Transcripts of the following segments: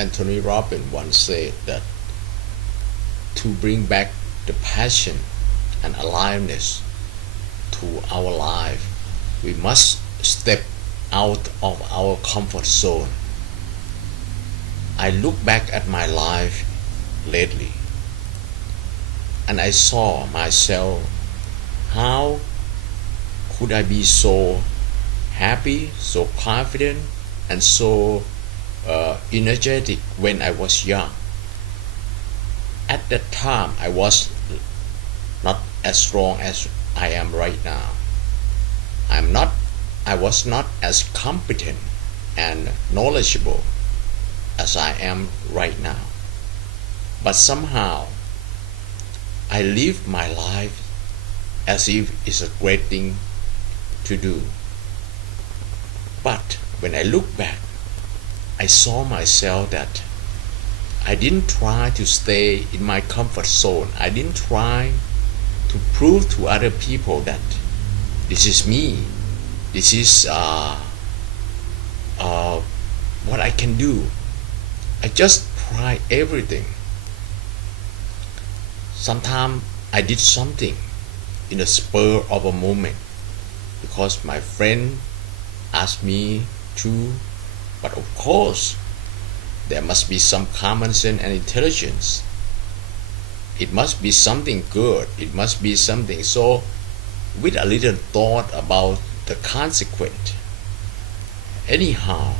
Anthony Robbins once said that to bring back the passion and aliveness to our life, we must step out of our comfort zone. I look back at my life lately and I saw myself, how could I be so happy, so confident, and so energetic when I was young. At that time, I was not as strong as I am right now. I was not as competent and knowledgeable as I am right now. But somehow, I live my life as if it's a great thing to do. But when I look back, I saw myself that I didn't try to stay in my comfort zone. I didn't try to prove to other people that this is me. This is what I can do. I just tried everything. Sometimes I did something in a spur of a moment because my friend asked me to, but of course there must be some common sense and intelligence. It must be something good. It must be something. So with a little thought about the consequence. Anyhow,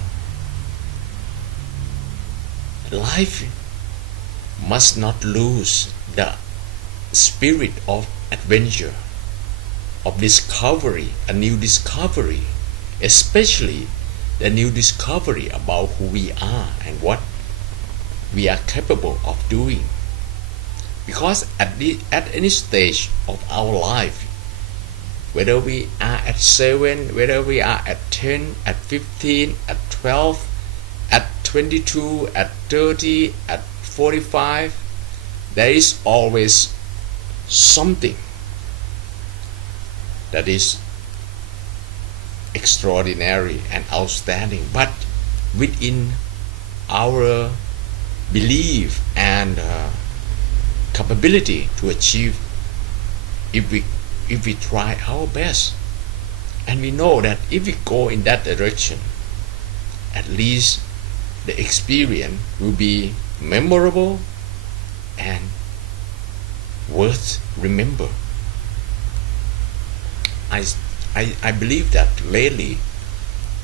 life must not lose the spirit of adventure, of discovery, a new discovery, especially the new discovery about who we are and what we are capable of doing. Because at any stage of our life, whether we are at 7, whether we are at 10, at 15, at 12, at 22, at 30, at 45, there is always something that is extraordinary and outstanding, but within our belief and capability to achieve if we try our best. And we know that if we go in that direction, at least the experience will be memorable and worth remember. I believe that lately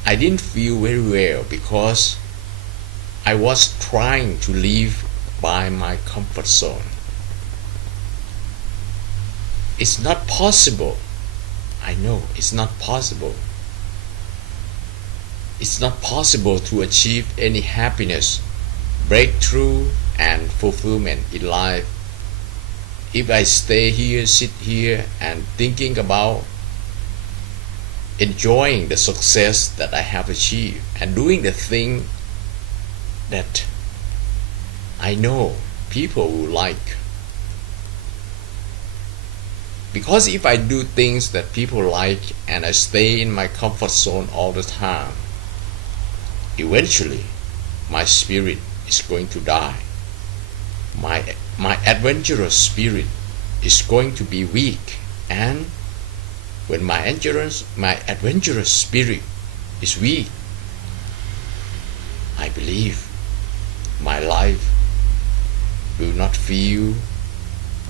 I didn't feel very well because I was trying to live by my comfort zone. It's not possible. I know it's not possible. It's not possible to achieve any happiness, breakthrough, and fulfillment in life if I stay here, sit here, and thinking about enjoying the success that I have achieved and doing the thing that I know people will like. Because if I do things that people like and I stay in my comfort zone all the time, eventually my spirit is going to die. My adventurous spirit is going to be weak, and when my adventurous spirit is weak, I believe my life will not feel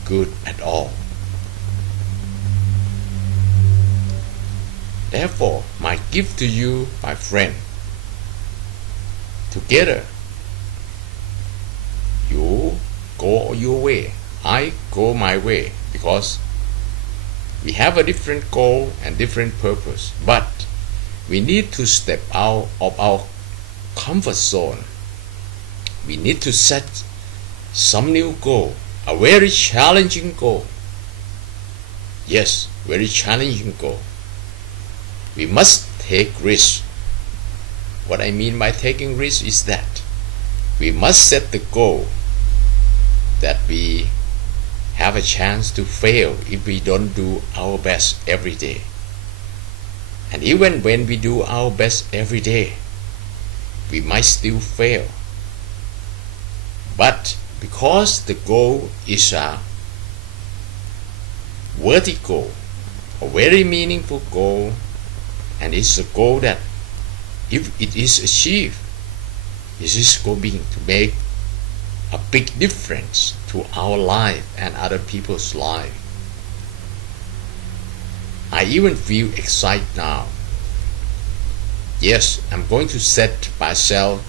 good at all. Therefore, my gift to you, my friend, together, you go your way, I go my way, because we have a different goal and different purpose, but we need to step out of our comfort zone. We need to set some new goal, a very challenging goal. Yes, very challenging goal. We must take risks. What I mean by taking risks is that we must set the goal that we have a chance to fail if we don't do our best every day. And even when we do our best every day, we might still fail. But because the goal is a worthy goal, a very meaningful goal, and it's a goal that if it is achieved, it is going to make a big difference to our life and other people's life. I even feel excited now. Yes, I'm going to set myself,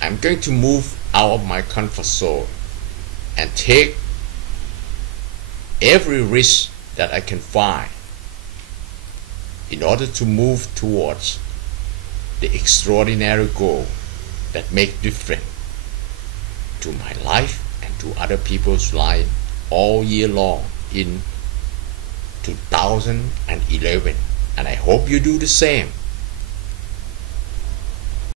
I'm going to move out of my comfort zone and take every risk that I can find in order to move towards the extraordinary goal that make difference to my life and to other people's life all year long in 2011. And I hope you do the same.